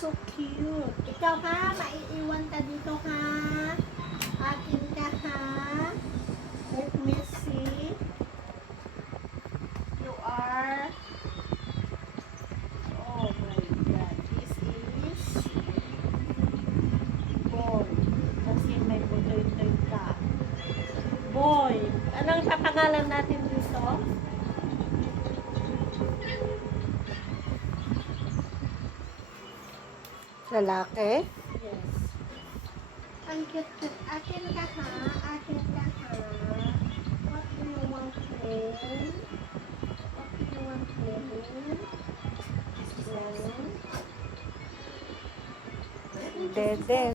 so cute. Ikaw ha, maiiwan ka dito ha. Akin ka ha. Let me see. You are... Oh my God. This is... Boy. Kasi may butoy-toy ka. Boy. Anong papangalan natin dito? Lalaki? Yes. Ang cute-cute. Akin ka ha. Akin ka ha. What do you want plain? What do you want plain? Dede.